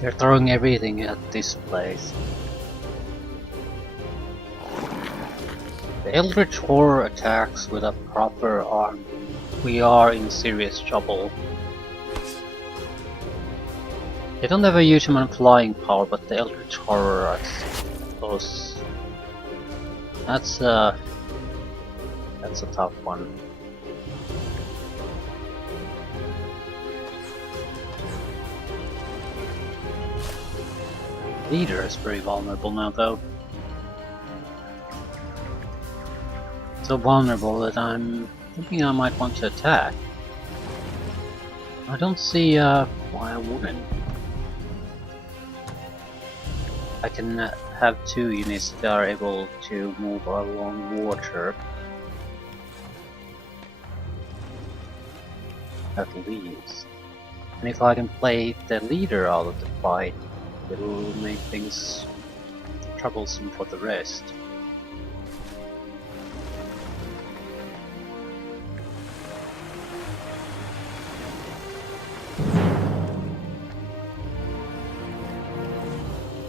They're throwing everything at this place. The Eldritch Horror attacks with a proper army. We are in serious trouble. They don't have a huge amount of flying power, but the Eldritch Horror, I suppose, that's a tough one. Leader is very vulnerable now, though. So vulnerable that I'm thinking I might want to attack. I don't see why I wouldn't. I can have 2 units that are able to move along water. At least. And if I can play the leader out of the fight, it will make things troublesome for the rest.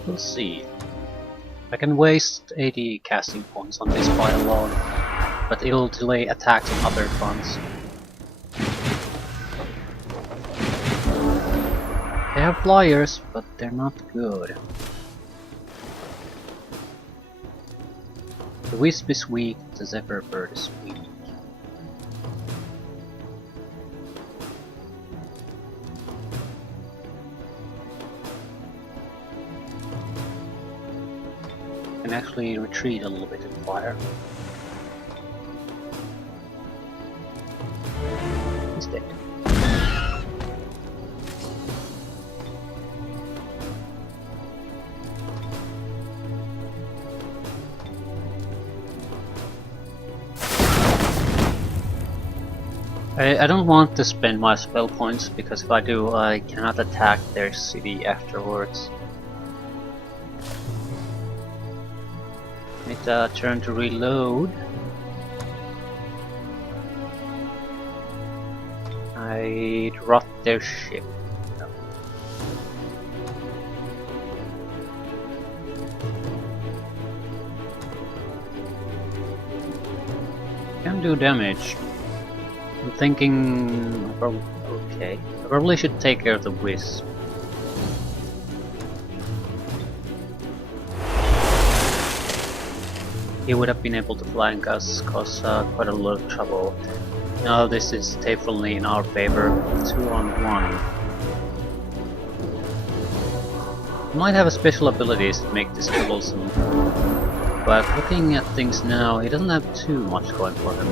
We'll see. I can waste 80 casting points on this fight alone, but it'll delay attacks on other fronts. They have flyers, but they're not good. The Wisp is weak, the Zephyr Bird is weak. I can actually retreat a little bit in fire. He's dead. I don't want to spend my spell points, because if I do, I cannot attack their city afterwards. Need a turn to reload. I'd rot their ship. No. Can do damage. I'm thinking, okay, I probably should take care of the Wisp. He would have been able to flank us, cause quite a lot of trouble. Now this is definitely in our favor, 2-on-1. He might have a special abilities to make this troublesome, but looking at things now, he doesn't have too much going for him.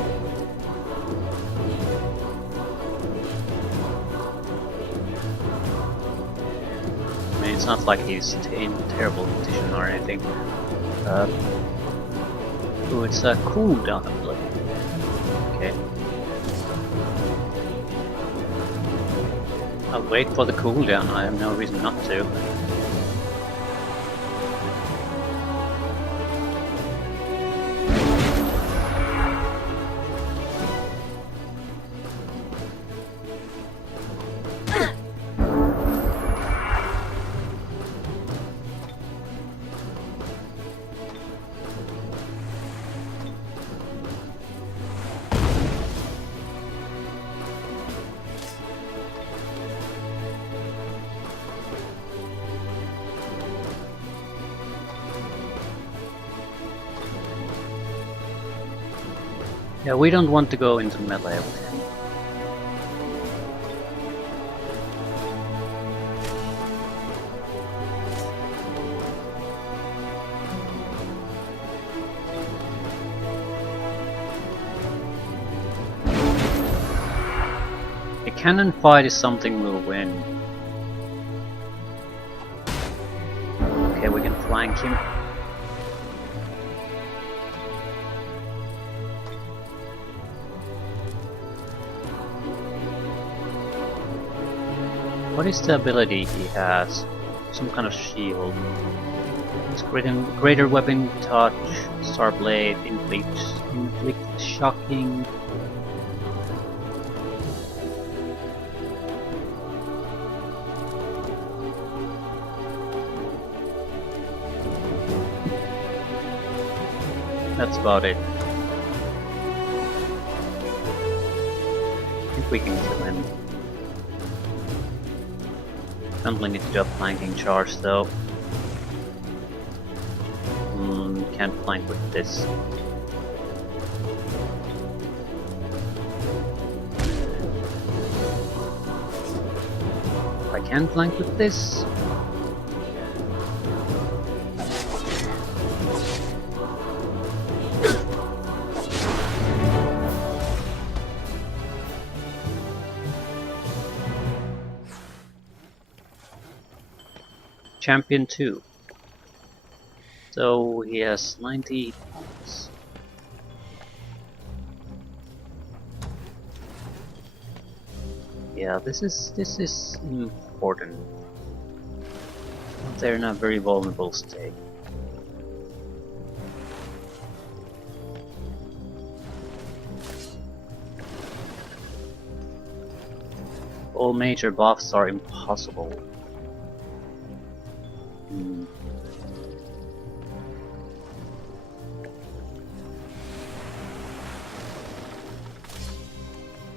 It's not like he's in terrible condition or anything. Oh, it's a cooldown ability. Okay. I'll wait for the cooldown, I have no reason not to. Yeah, we don't want to go into melee with him. A cannon fight is something we'll win. Okay, we can flank him. What is the ability he has? Some kind of shield. It's greater weapon touch, Starblade, inflict shocking. That's about it. I think we can kill him. Definitely need to do a flanking charge though. Can't flank with this. I can flank with this. Champion 2. So he has 90 points. Yeah, this is important. They're in a very vulnerable state. All major buffs are impossible.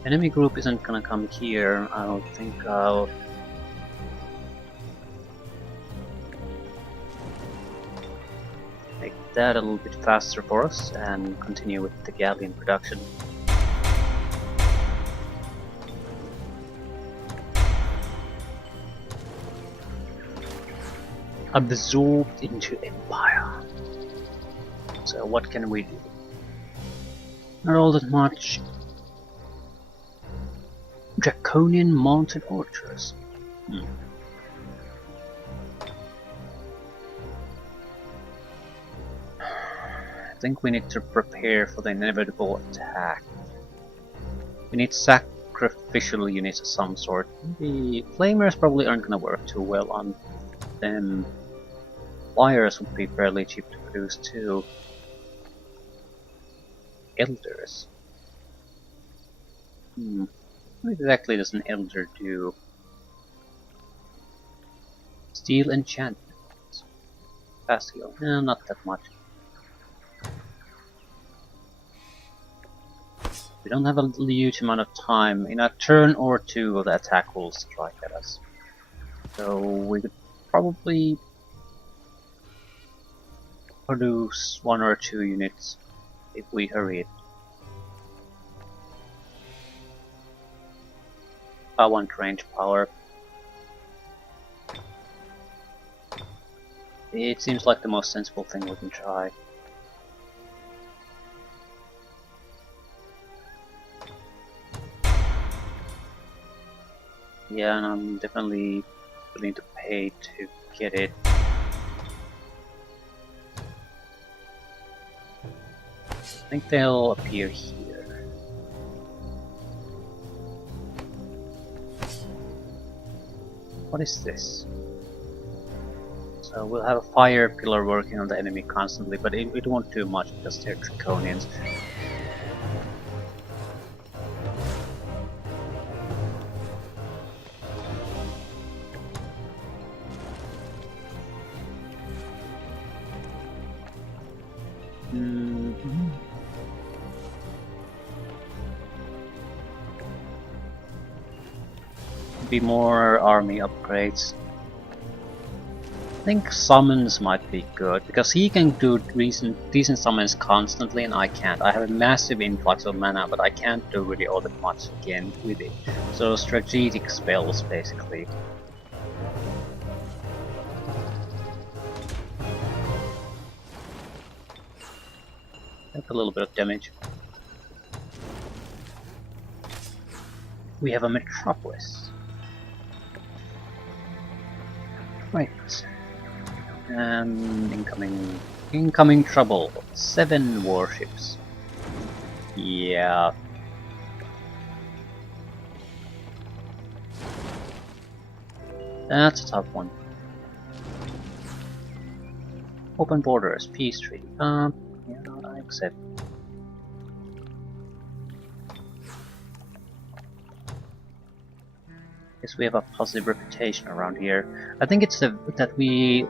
Enemy group isn't gonna come here. I don't think I'll make that a little bit faster for us and continue with the galleon production. Absorbed into Empire. So what can we do? Not all that much. Draconian mounted archers. I think we need to prepare for the inevitable attack. We need sacrificial units of some sort. The flamers probably aren't gonna work too well on them. Flyers would be fairly cheap to produce too. Elders. What exactly does an elder do? Steel enchantment. Fast heal. Not that much. We don't have a huge amount of time. In a turn or two, the attack will strike at us. So we could probably produce 1 or 2 units if we hurry it. I want range power. It seems like the most sensible thing we can try. Yeah, and I'm definitely willing to pay to get it. I think they'll appear here. What is this? So we'll have a fire pillar working on the enemy constantly, but it won't do much because they're draconians. Be more army upgrades. I think summons might be good because he can do decent summons constantly and I can't. I have a massive influx of mana, but I can't do really all that much again with it. So strategic spells basically. Take a little bit of damage. We have a metropolis. Right. Incoming trouble. 7 warships. Yeah. That's a tough one. Open borders, peace treaty. Yeah, I accept. Guess we have a positive reputation around here. I think it's that we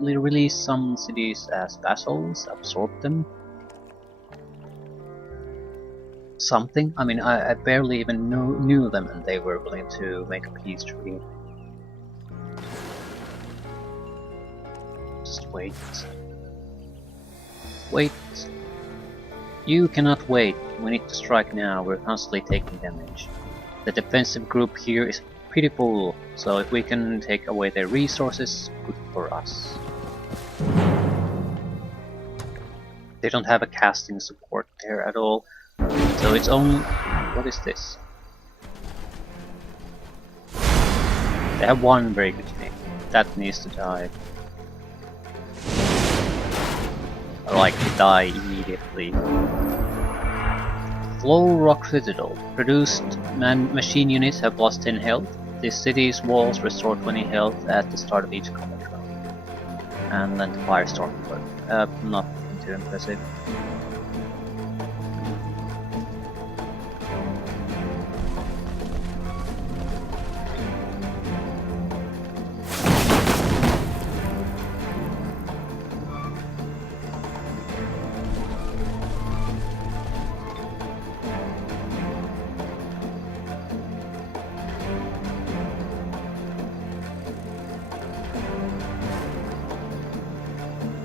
release some cities as vassals, absorb them. something. I mean, I barely even knew them, and they were willing to make a peace treaty. Just wait. Wait. You cannot wait. We need to strike now. We're constantly taking damage. The defensive group here is pretty full, so if we can take away their resources, good for us. They don't have a casting support there at all, so it's only... What is this? They have one very good thing. That needs to die. Or like die immediately. Flow Rock Citadel. Produced machine units have lost 10 health. The city's walls restore 20 health at the start of each combat round. And then the Firestorm. Not too impressive.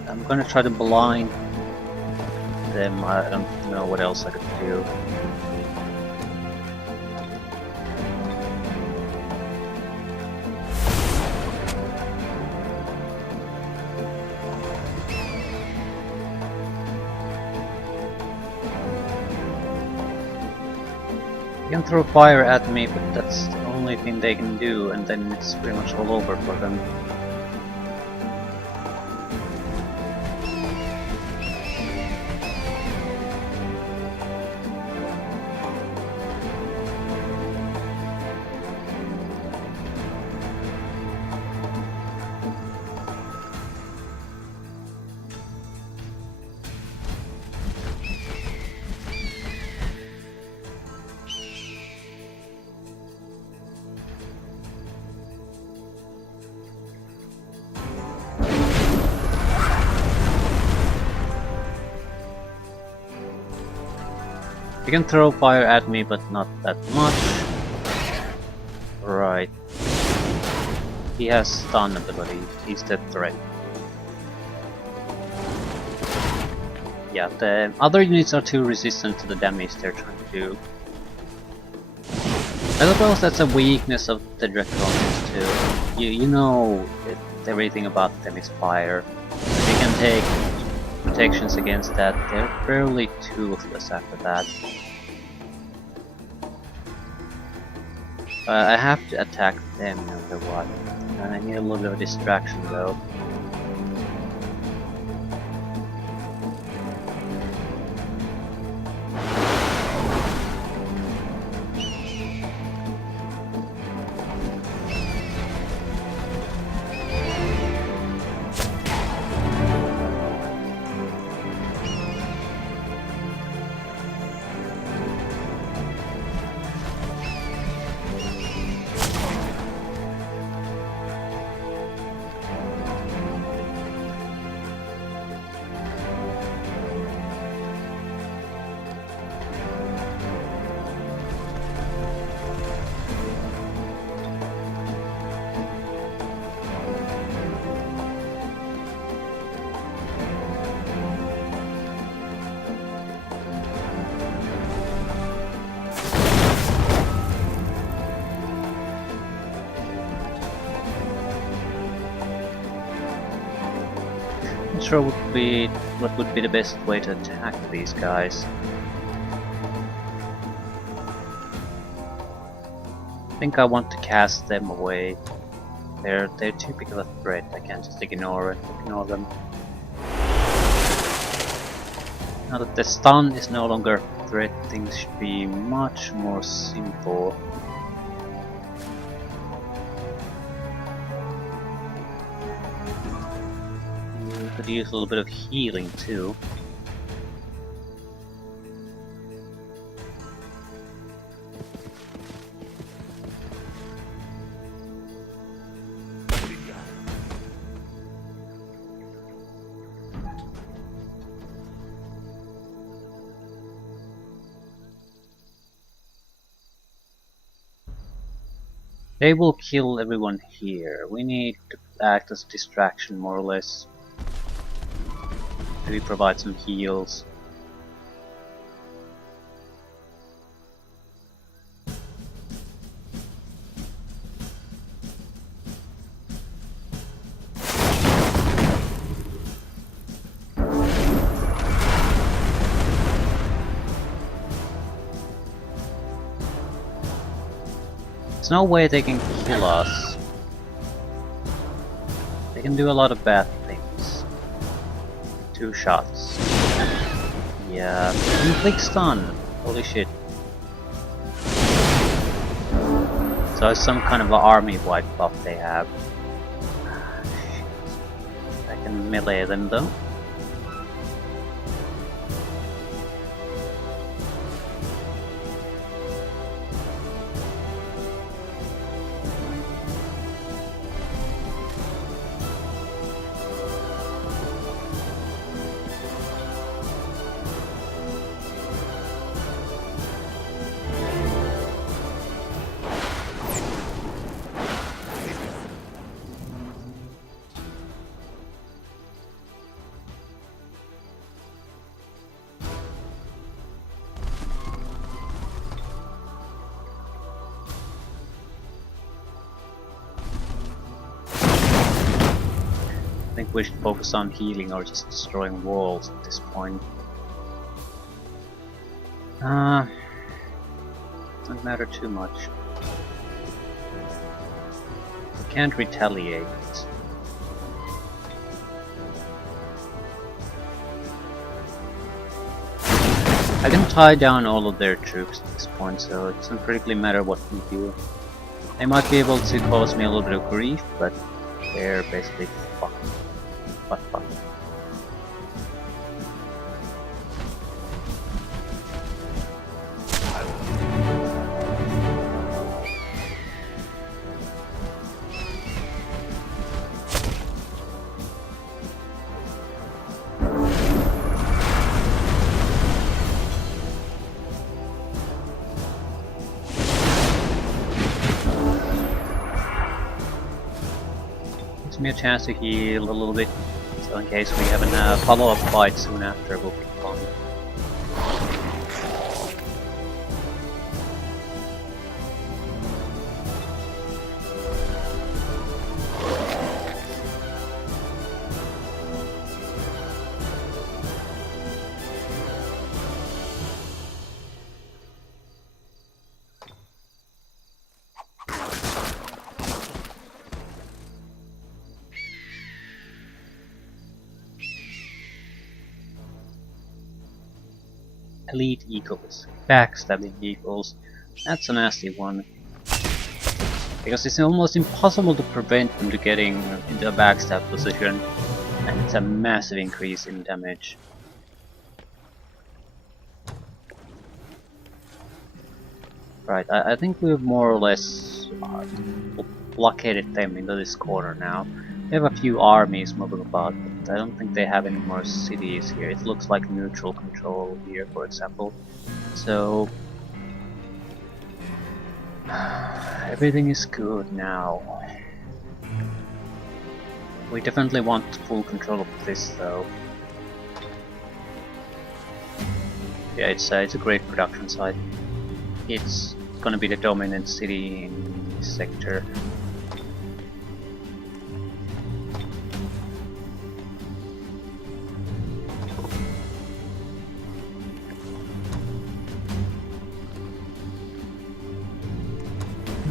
I'm gonna try to blind them. I don't know what else I could do. They can throw fire at me, but that's the only thing they can do, and then it's pretty much all over for them. He can throw fire at me, but not that much. Right. He has stun ability. He's the threat. Yeah, the other units are too resistant to the damage they're trying to do. I suppose that's a weakness of the Draconians too. You know that everything about them is fire. They can take protections against that. They're fairly toothless after that. I have to attack them no matter what. I need a little bit of distraction though. Not sure what would be the best way to attack these guys. I think I want to cast them away. They're too big of a threat. I can't just ignore them. Now that the stun is no longer a threat, things should be much more simple. Could use a little bit of healing too. They will kill everyone here. We need to act as distraction more or less. Maybe provide some heals. There's no way they can kill us. They can do a lot of bad things. 2 shots. Yeah, inflict stun. Holy shit. So it's some kind of an army-wide buff they have. Shit. I can melee them though. I think we should focus on healing or just destroying walls at this point. Doesn't matter too much. We can't retaliate. I can tie down all of their troops at this point, so it doesn't critically matter what we do. They might be able to cause me a little bit of grief, but they're basically fucked. Fuck. Gives me a chance to heal a little bit. So in case we have a follow-up fight soon after, will be fun. Elite eagles, backstabbing eagles. That's a nasty one. Because it's almost impossible to prevent them to getting into a backstab position, and it's a massive increase in damage. Right, I think we've more or less blockaded them into this corner now. They have a few armies moving about, but I don't think they have any more cities here. It looks like neutral control here, for example. So everything is good now. We definitely want full control of this, though. Yeah, it's a great production site. It's gonna be the dominant city in this sector.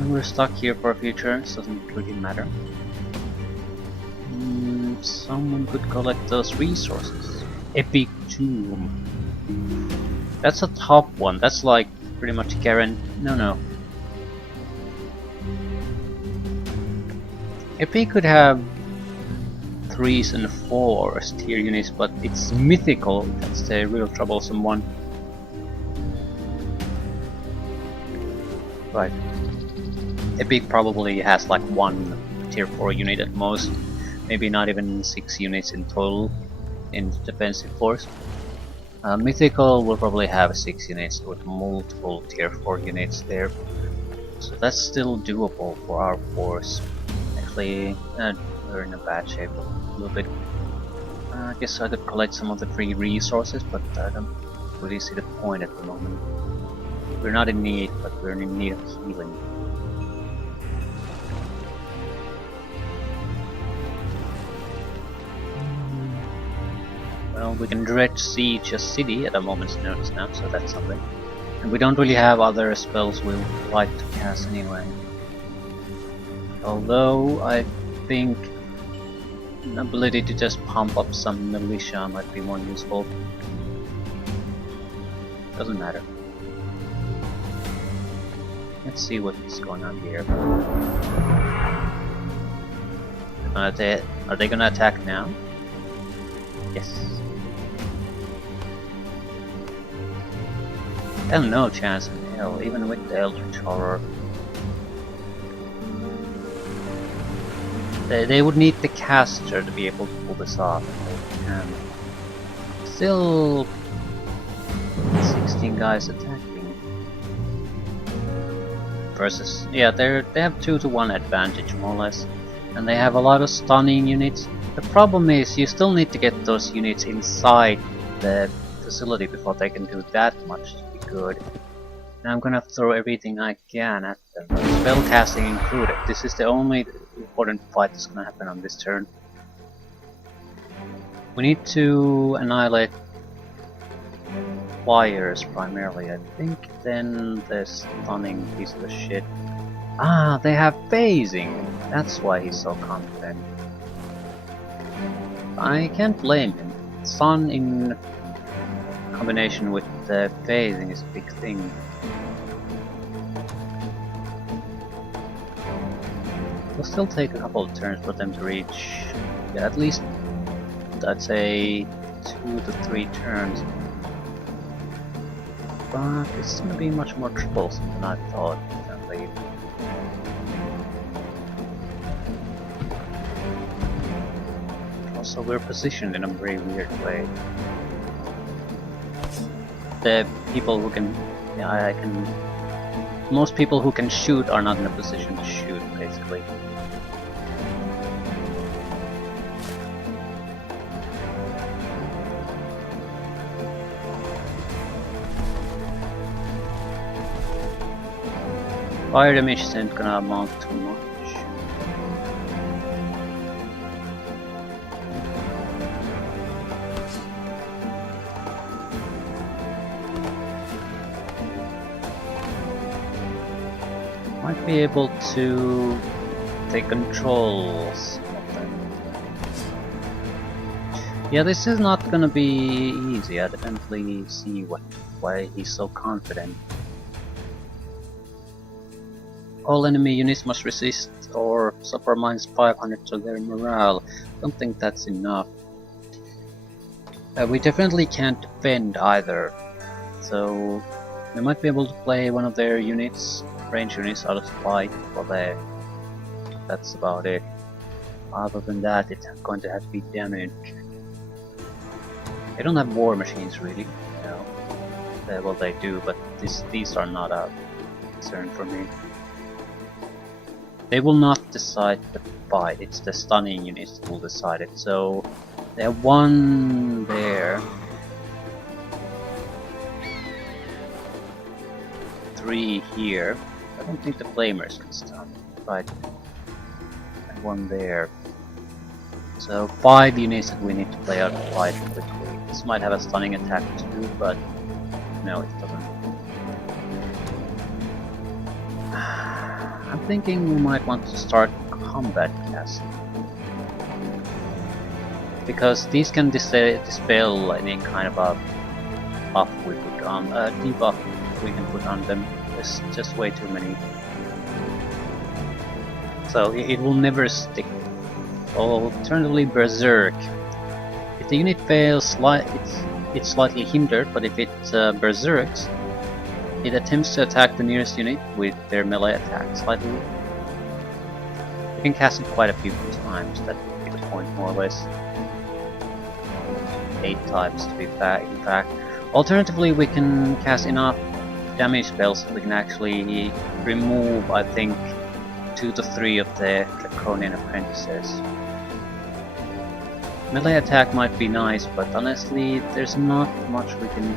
We're stuck here for a future, so it doesn't really matter. Someone could collect those resources. Epic Tomb. That's a top one, that's like pretty much guaranteed. No. Epic could have 3s and 4s tier units, but it's mythical, that's the real troublesome one. Right. Epic probably has like 1 tier 4 unit at most, maybe not even 6 units in total in defensive force. Mythical will probably have 6 units with multiple tier 4 units there. So that's still doable for our force. Actually, we're in a bad shape a little bit. I guess I could collect some of the free resources, but I don't really see the point at the moment. We're not in need, but we're in need of healing. Well, we can direct siege a city at a moment's notice now, so that's something. And we don't really have other spells we would like to cast anyway. Although I think an ability to just pump up some militia might be more useful. Doesn't matter. Let's see what's going on here. Are they gonna attack now? Yes. I have no chance in hell, even with the Eldritch Horror. They would need the caster to be able to pull this off. And still 16 guys attacking. Versus, yeah, they have 2-to-1 advantage more or less. And they have a lot of stunning units. The problem is you still need to get those units inside the facility before they can do that much to be good. And I'm gonna throw everything I can at them, spellcasting included. This is the only important fight that's gonna happen on this turn. We need to annihilate flyers primarily, I think. Then the stunning piece of shit. Ah, they have phasing! That's why he's so confident. I can't blame him. Sun in combination with the phasing is a big thing. It'll still take a couple of turns for them to reach, yeah, at least I'd say 2 to 3 turns. But it's gonna be much more troublesome than I thought, I believe. Also, we're positioned in a very weird way. The people who can, yeah, most people who can shoot are not in a position to shoot, basically. Fire damage isn't gonna amount too much. Might be able to take controls of them. Yeah, this is not gonna be easy. I definitely see why he's so confident. All enemy units must resist or suffer -500 to their morale. Don't think that's enough. We definitely can't defend either, so we might be able to play one of their units, range units, out of fight for there. That's about it. Other than that, it's going to have to be damage. They don't have war machines really, you know. Well, they do, but these are not a concern for me. They will not decide the fight, it's the stunning units that will decide it. So they have one there, 3 here. I don't think the flamers can stun, right? And 1 there. So 5 units that we need to play out quite quickly. This might have a stunning attack too, but no, it doesn't. I'm thinking we might want to start combat casting, because these can dispel any kind of a buff we put on, debuff we can put on them. There's just way too many, so it will never stick. Alternatively, Berserk. If the unit fails, it's slightly hindered, but if it berserks, it attempts to attack the nearest unit with their melee attack slightly. You can cast it quite a few times, that would be the point more or less. 8 times to be in fact. Alternatively, we can cast enough damage spells, we can actually remove, I think, 2 to 3 of the Draconian apprentices. Melee attack might be nice, but honestly, there's not much we can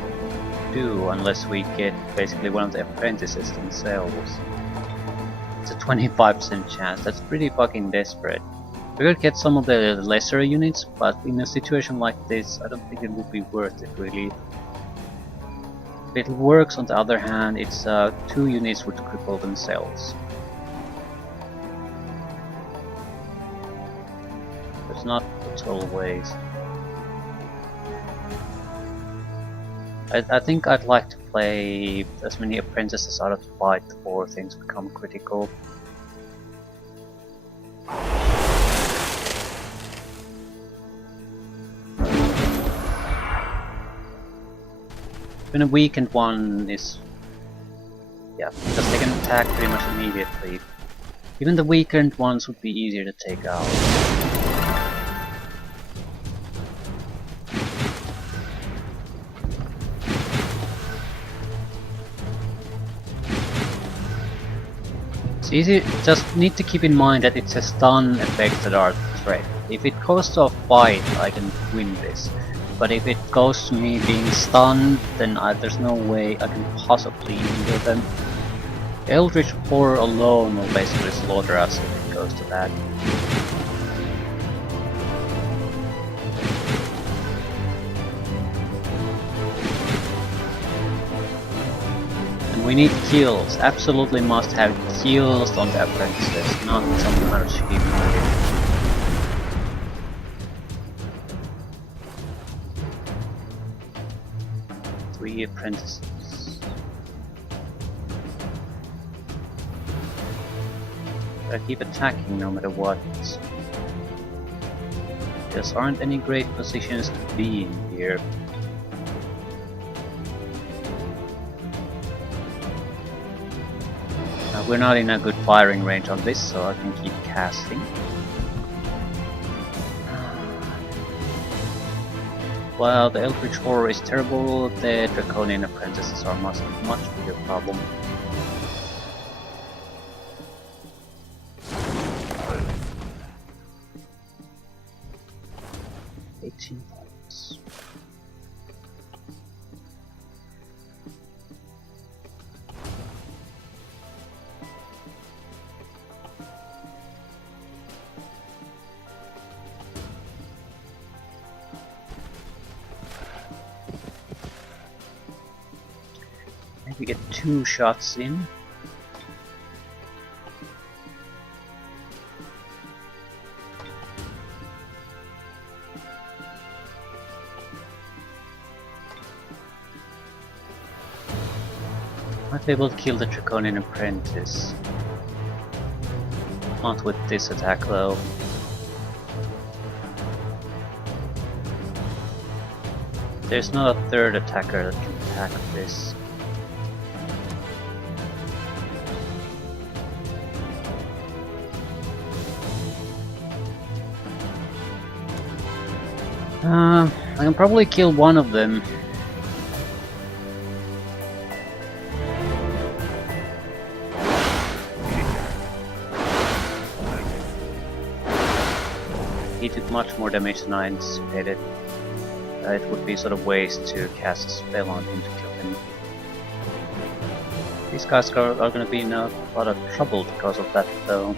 do unless we get basically one of the apprentices themselves. It's a 25% chance, that's pretty fucking desperate. We could get some of the lesser units, but in a situation like this, I don't think it would be worth it really. If it works, on the other hand, it's 2 units would cripple themselves. There's not a total waste. I think I'd like to play as many apprentices out of the fight before things become critical. Even a weakened one is... yeah, because they can attack pretty much immediately. Even the weakened ones would be easier to take out. It's easy, just need to keep in mind that it's a stun effect that are threat. If it goes to a fight, I can win this. But if it goes to me being stunned, then there's no way I can possibly injure them. Eldritch Horror alone will basically slaughter us if it goes to that. And we need kills, absolutely must have kills on the apprentices, not some kind of cheap money. 3 apprentices. I keep attacking no matter what. There aren't any great positions to be in here. We're not in a good firing range on this, so I can keep casting. While the Eldritch Horror is terrible, the Draconian apprentices are much bigger problem. Points. We get 2 shots in. Might be able to kill the Draconian apprentice. Not with this attack though. There's not a third attacker that can attack this. I can probably kill one of them. He did much more damage than I anticipated. It would be sort of waste to cast a spell on him to kill him. These guys are going to be in a lot of trouble because of that though.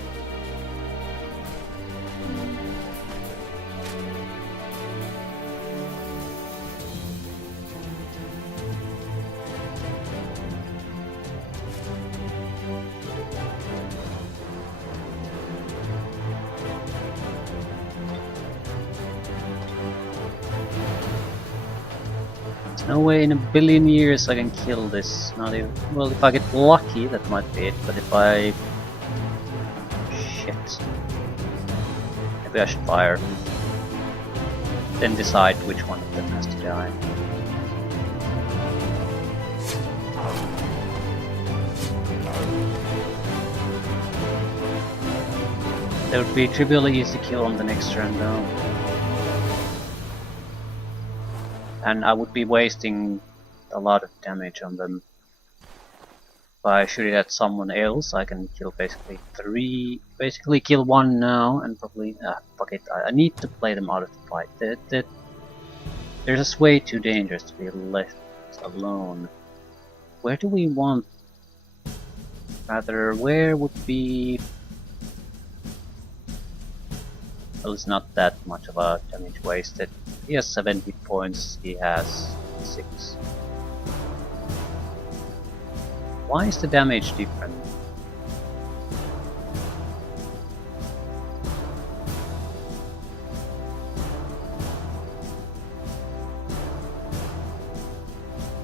No way in a billion years I can kill this. Not even. Well, if I get lucky, that might be it. But if I... shit. Maybe I should fire. Then decide which one of them has to die. That would be trivially easy kill on the next turn though. And I would be wasting a lot of damage on them. If I shoot it at someone else, I can kill basically kill one now, and probably, fuck it, I need to play them out of the fight. They're just way too dangerous to be left alone. Where do we want? Rather, where would be... Well, it's not that much of a damage wasted. He has 70 points, he has 6. Why is the damage different?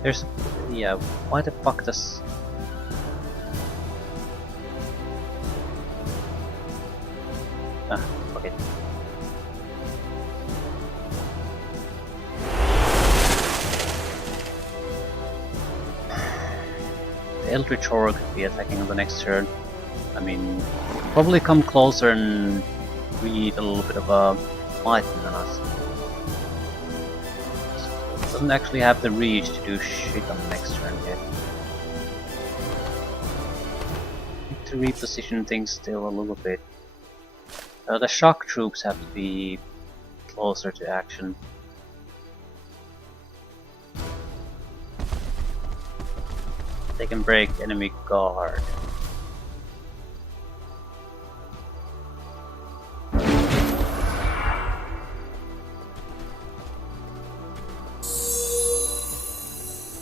There's... yeah, why the fuck does... fuck it. The Eldritch Horror could be attacking on the next turn. I mean, probably come closer and read a little bit of a fighting than us. Doesn't actually have the reach to do shit on the next turn yet. Need to reposition things still a little bit. The shock troops have to be closer to action. They can break enemy guard.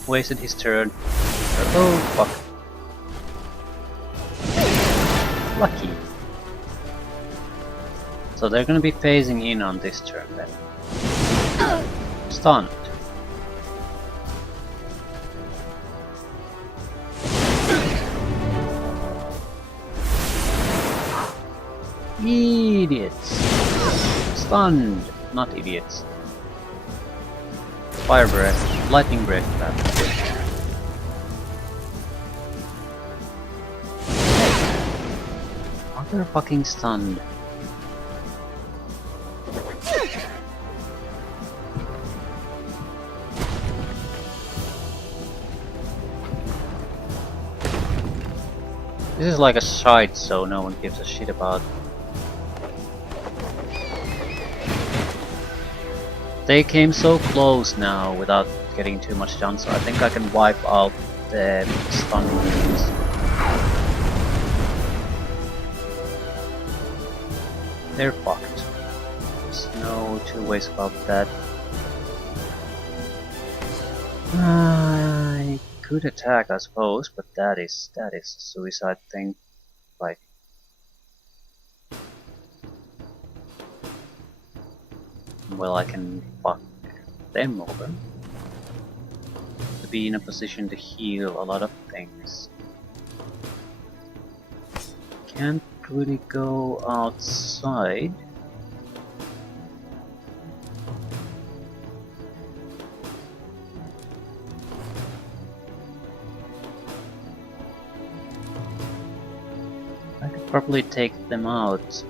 Wasted his turn. Oh fuck. Lucky. So they're gonna be phasing in on this turn then. Stunned. Idiots! Stunned! Not idiots. Fire breath, lightning breath, Motherfucking stunned. This is like a side, so no one gives a shit about. They came so close now without getting too much done, so I think I can wipe out the stun units. They're fucked. There's no two ways about that. I could attack, I suppose, but that is a suicide thing. Like, well, I can fuck them over to be in a position to heal a lot of things. Can't really go outside. I could probably take them out.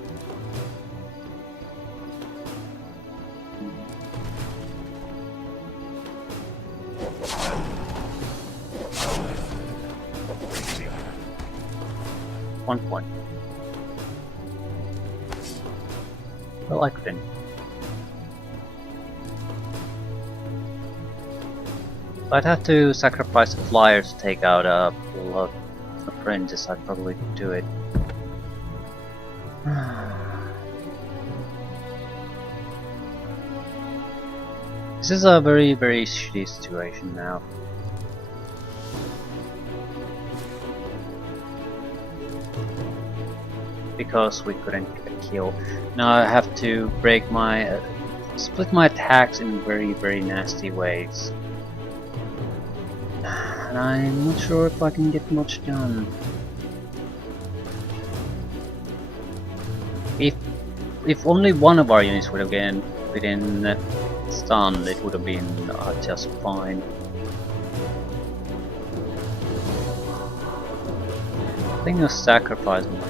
One point. Well, I couldn't. I'd have to sacrifice a flyer to take out a blood apprentice. I'd probably do it. This is a very, very shitty situation now. Because we couldn't get a kill. Now I have to break my... split my attacks in very, very nasty ways. And I'm not sure if I can get much done. If only one of our units would have been stunned, it would have been just fine. I think I'll sacrifice them.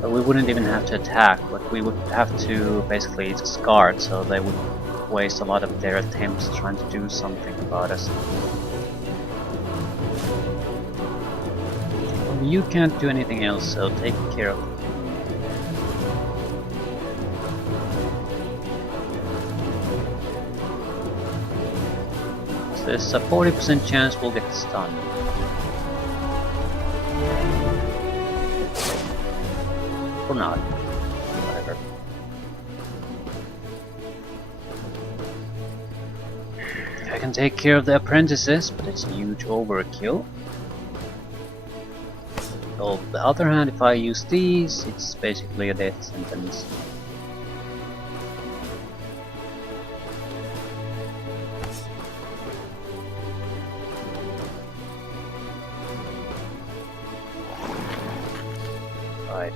But we wouldn't even have to attack, but we would have to basically just guard, so they would waste a lot of their attempts trying to do something about us. You can't do anything else, so take care of it. So there's a 40% chance we'll get stunned. Or not. Whatever. I can take care of the apprentices, but it's a huge overkill. On the other hand, if I use these, it's basically a death sentence. Right.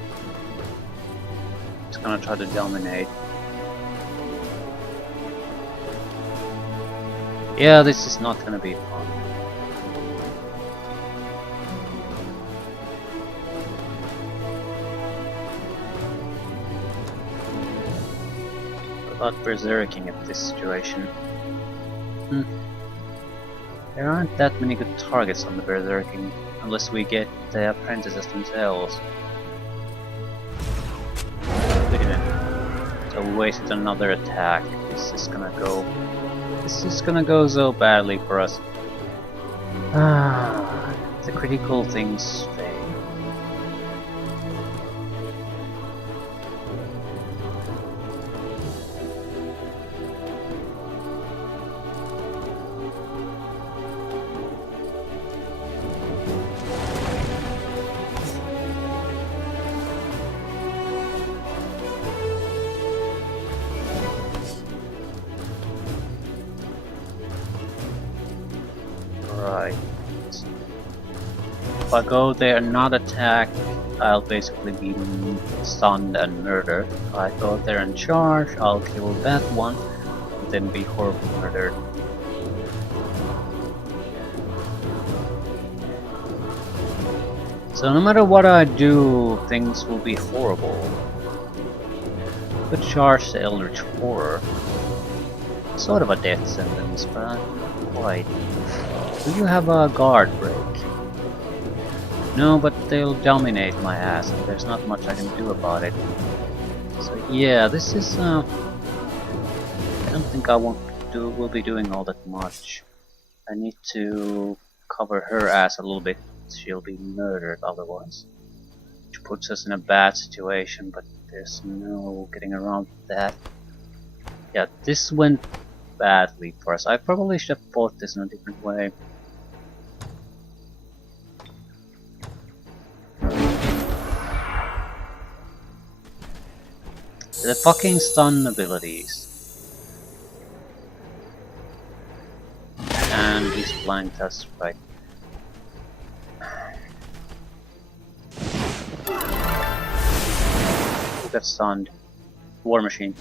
It's gonna try to dominate. Yeah, this is not gonna be fun. What about berserking at this situation? There aren't that many good targets on the berserking, unless we get the apprentices themselves. Look at it. So we wasted another attack. This is gonna go so badly for us. The critical things fail. Right. If I go there and not attack, I'll basically be stunned and murdered. If I go there and charge, I'll kill that one, and then be horribly murdered. So no matter what I do, things will be horrible. Could charge the Eldritch Horror. Sort of a death sentence, but not quite. Do you have a guard break? No, but they'll dominate my ass, and there's not much I can do about it. So yeah, this is I don't think I will be doing all that much. I need to cover her ass a little bit. She'll be murdered otherwise, which puts us in a bad situation. But there's no getting around that. Yeah, this went badly for us. I probably should have fought this in a different way. The fucking stun abilities. And he's blanked us, right? Who got stunned? War Machine.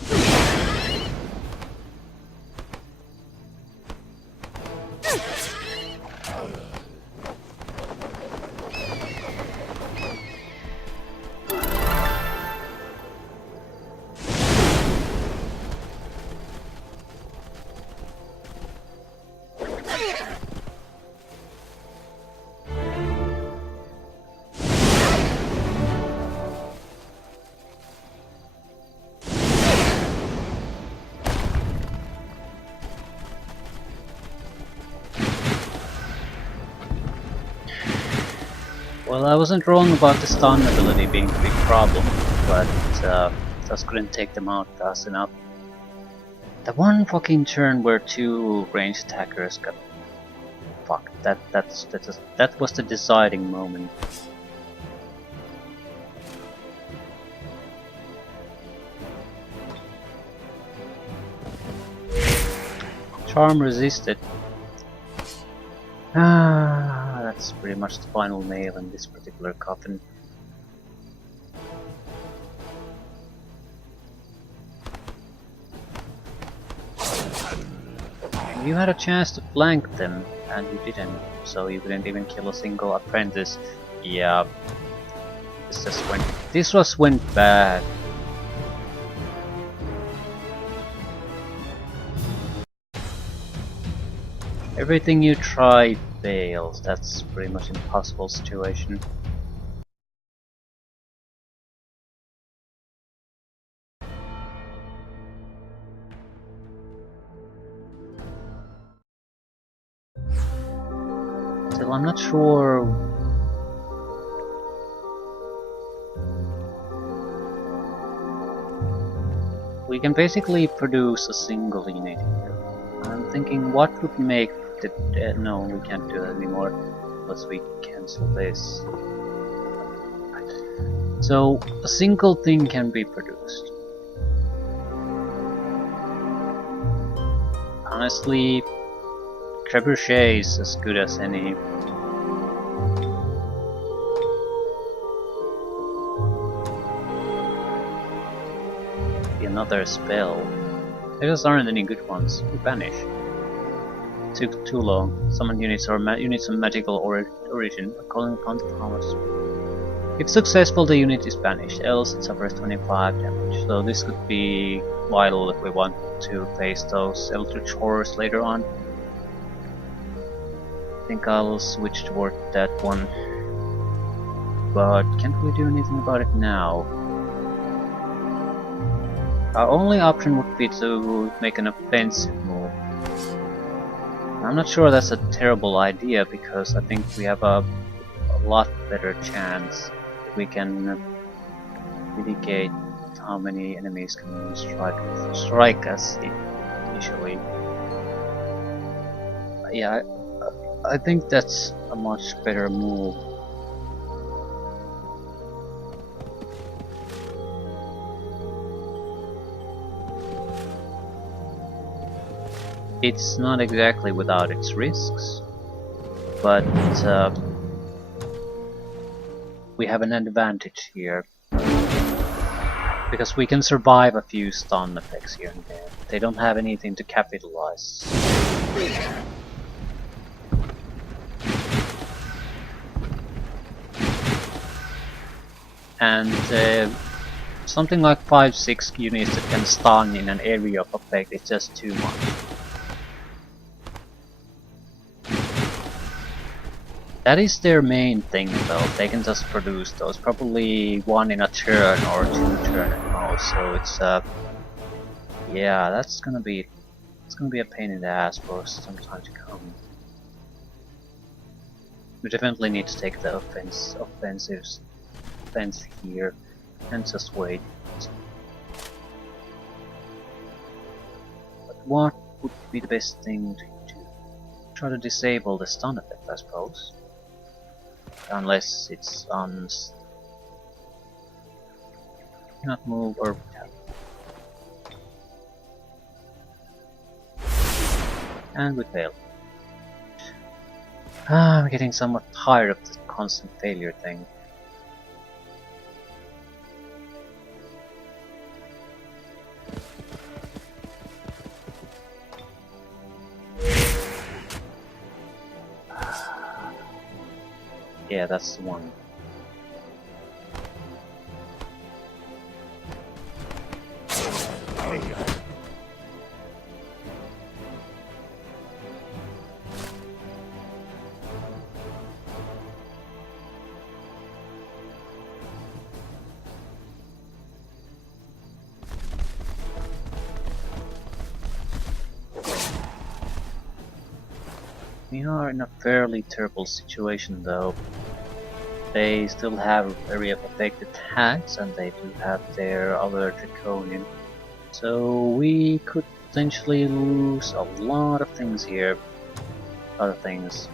Well, I wasn't wrong about the stun ability being a big problem, but just couldn't take them out fast enough. The one fucking turn where two ranged attackers got fucked. That was the deciding moment. Charm resisted. That's pretty much the final nail in this particular coffin. You had a chance to flank them, and you didn't, so you didn't even kill a single apprentice. Yeah, this went bad. Everything you try fails. That's pretty much an impossible situation. Still, I'm not sure. We can basically produce a single unit here. I'm thinking what would make the... no, we can't do that anymore. Unless we cancel this. So, a single thing can be produced. Honestly, Trebuchet is as good as any. Another spell. There just aren't any good ones. We banish. Took too long. Summon units or units of magical origin are calling upon the powers. If successful, the unit is banished, else it suffers 25 damage. So this could be vital if we want to face those Eldritch Horrors later on. I think I'll switch toward that one. But can't we do anything about it now? Our only option would be to make an offensive move. I'm not sure that's a terrible idea because I think we have a lot better chance if we can mitigate how many enemies can strike us initially. Yeah, I think that's a much better move. It's not exactly without its risks, but we have an advantage here because we can survive a few stun effects here and there. They don't have anything to capitalize. And something like 5-6 units that can stun in an area of effect is just too much. That is their main thing though, they can just produce those, probably one in a turn or 2 turns at most, so it's yeah, it's gonna be a pain in the ass for some time to come. We definitely need to take the offense here and just wait. But what would be the best thing to do? Try to disable the stun effect, I suppose. Unless it's on... cannot move or... and we fail. I'm getting somewhat tired of the constant failure thing. Yeah, that's the one. We are in a fairly terrible situation though. They still have area of effect attacks and they do have their other Draconian. So we could potentially lose a lot of things here. Other things.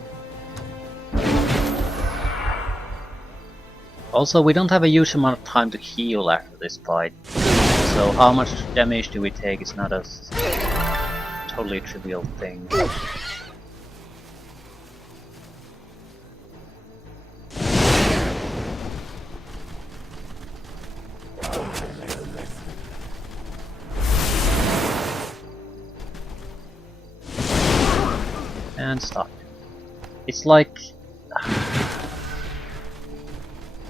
Also, we don't have a huge amount of time to heal after this fight. So how much damage do we take is not a totally trivial thing. And stop. It's like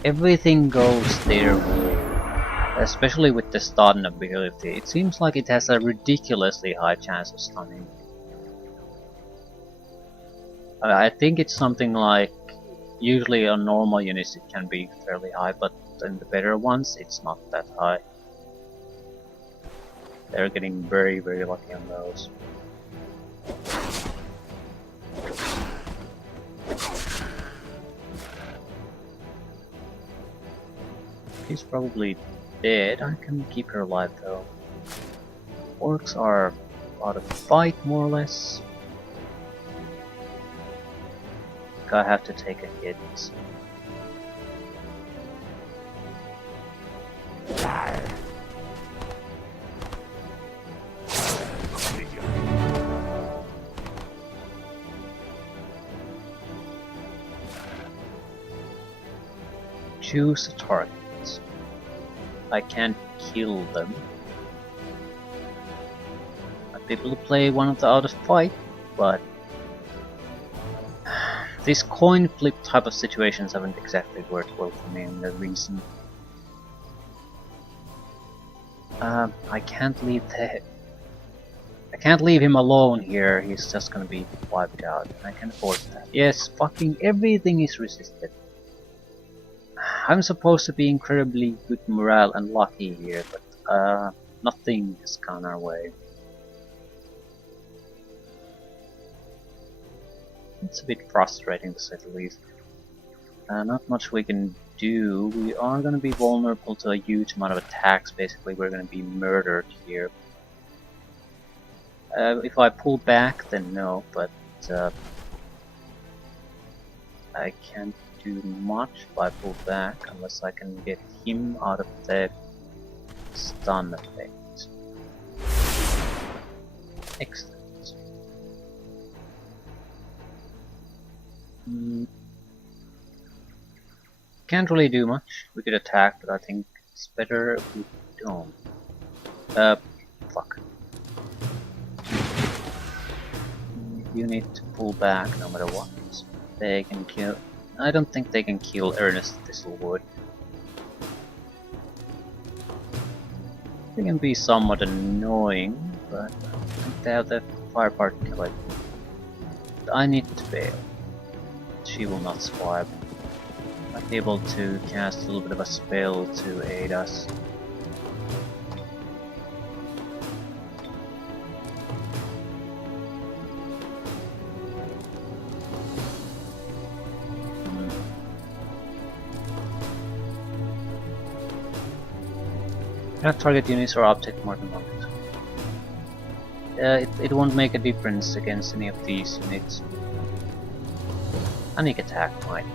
everything goes their way, especially with the stun ability. It seems like it has a ridiculously high chance of stunning. I think it's something like, usually on normal units it can be fairly high, but in the better ones it's not that high. They're getting very, very lucky on those. She's probably dead. I can keep her alive though. Orcs are out of fight, more or less. I have to take a hit. Choose a target. I can't kill them. I'd be able to play one of the out of fight, but these coin flip type of situations haven't exactly worked well for me in the recent. I can't leave him alone here. He's just gonna be wiped out. I can afford that. Yes, fucking everything is resisted. I'm supposed to be incredibly good morale and lucky here, but nothing has gone our way. It's a bit frustrating to say the least. Not much we can do. We are going to be vulnerable to a huge amount of attacks. Basically, we're going to be murdered here. If I pull back, then no, but I can't do much if I pull back unless I can get him out of the stun effect. Excellent. Can't really do much. We could attack, but I think it's better if we don't. Fuck. You need to pull back no matter what. They can kill. I don't think they can kill Ernest Thistlewood. They can be somewhat annoying, but I think they have the firepower to kill it. I need to bail. She will not swipe. Might be able to cast a little bit of a spell to aid us. Cannot target units or object more than one. It won't make a difference against any of these units. Panic attack might.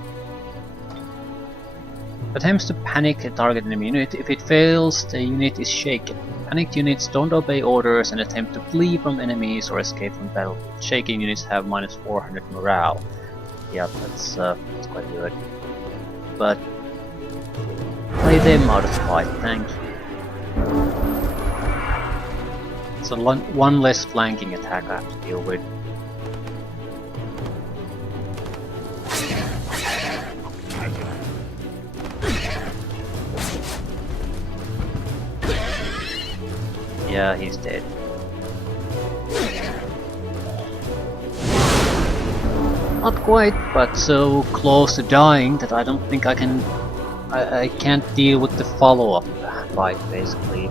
Attempts to panic a target enemy unit. If it fails, the unit is shaken. Panicked units don't obey orders and attempt to flee from enemies or escape from battle. Shaken units have minus 400 morale. Yeah, that's quite good. But play them out of fight, thank you. So one less flanking attack I have to deal with. Yeah, he's dead. Not quite, but so close to dying that I don't think I can. I can't deal with the follow-up fight, basically.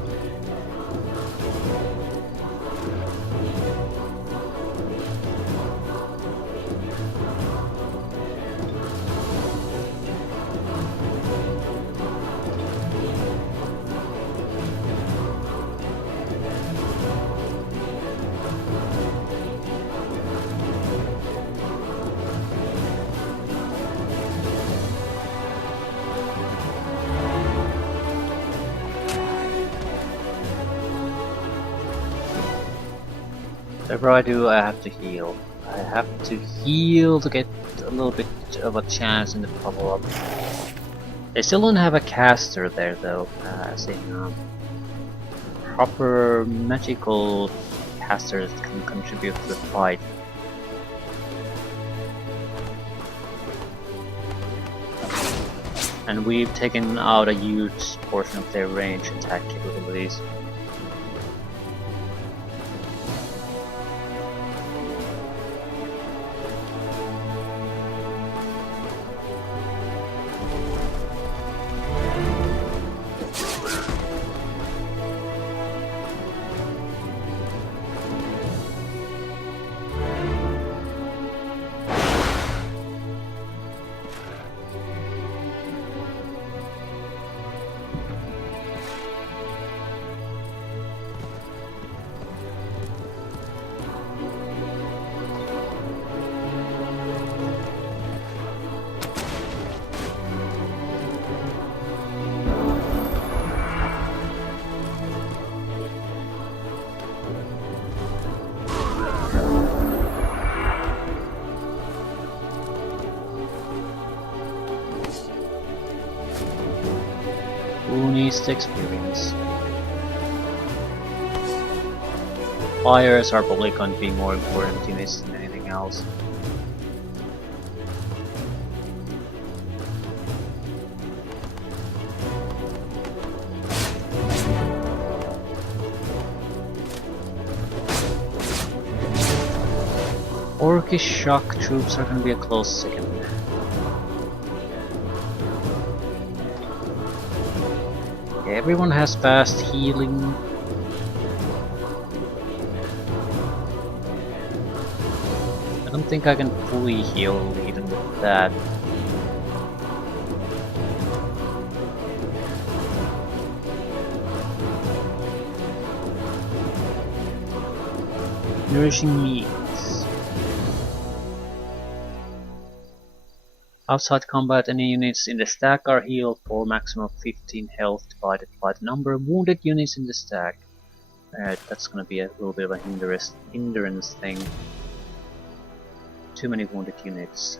Whatever I do, I have to heal. I have to heal to get a little bit of a chance in the follow-up. They still don't have a caster there though, as in proper magical casters can contribute to the fight. And we've taken out a huge portion of their range attack capabilities. just experience. Fires are probably going to be more important units than anything else. Orcish shock troops are going to be a close second. Yeah, everyone has fast healing. I don't think I can fully heal even with that. Nourishing meats. Outside combat, any units in the stack are healed for maximum of 15 health divided by the number of wounded units in the stack. Alright, that's gonna be a little bit of a hindrance thing. Too many wounded units.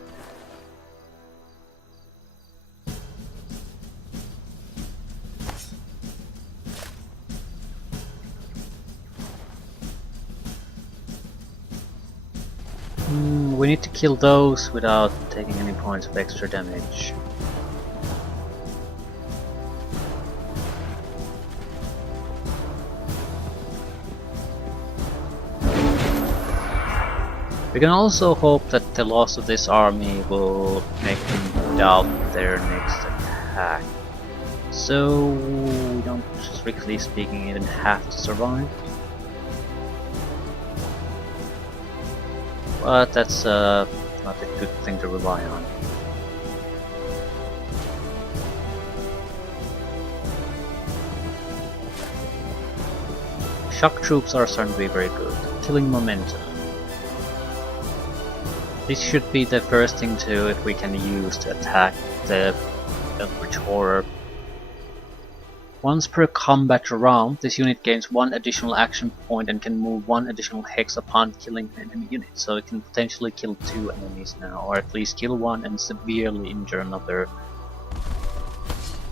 We need to kill those without taking any points of extra damage. We can also hope that the loss of this army will make them doubt their next attack. So we don't, strictly speaking, even have to survive. But that's not a good thing to rely on. Shock troops are starting to be very good. Killing momentum. This should be the first thing to, if we can use to attack the Eldritch Horror. Once per combat round, this unit gains 1 additional action point and can move 1 additional hex upon killing an enemy unit. So it can potentially kill 2 enemies now, or at least kill 1 and severely injure another.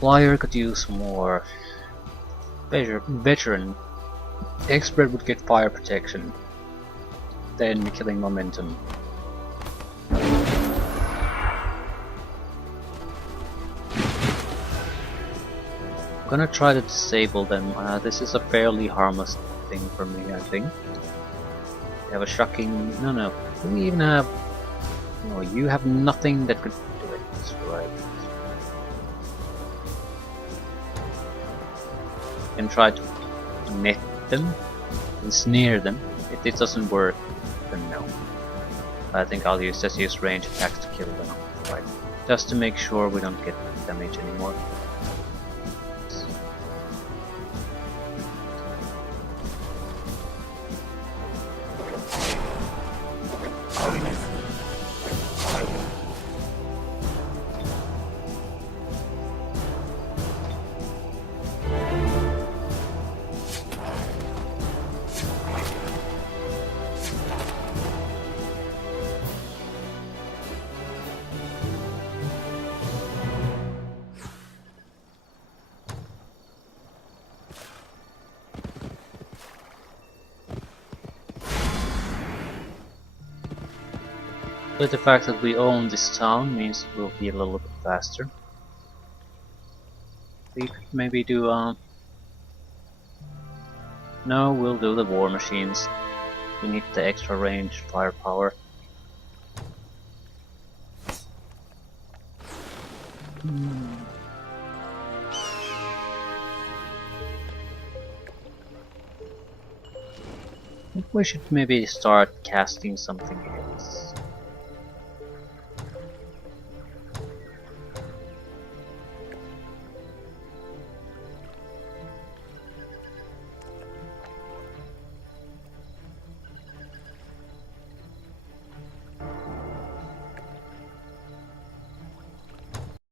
Flyer could use more. Veteran. Expert would get fire protection. Then killing momentum. I'm gonna try to disable them. This is a fairly harmless thing for me, I think. We have a shocking... No. Do we even have... No, you have nothing that could do it. That's right. You can try to net them and snare them. If this doesn't work, then no. I think I'll just use range attacks to kill them. Right. Just to make sure we don't get damage anymore. But the fact that we own this town means it will be a little bit faster. We could maybe do no, we'll do the war machines. We need the extra range firepower. I think we should maybe start casting something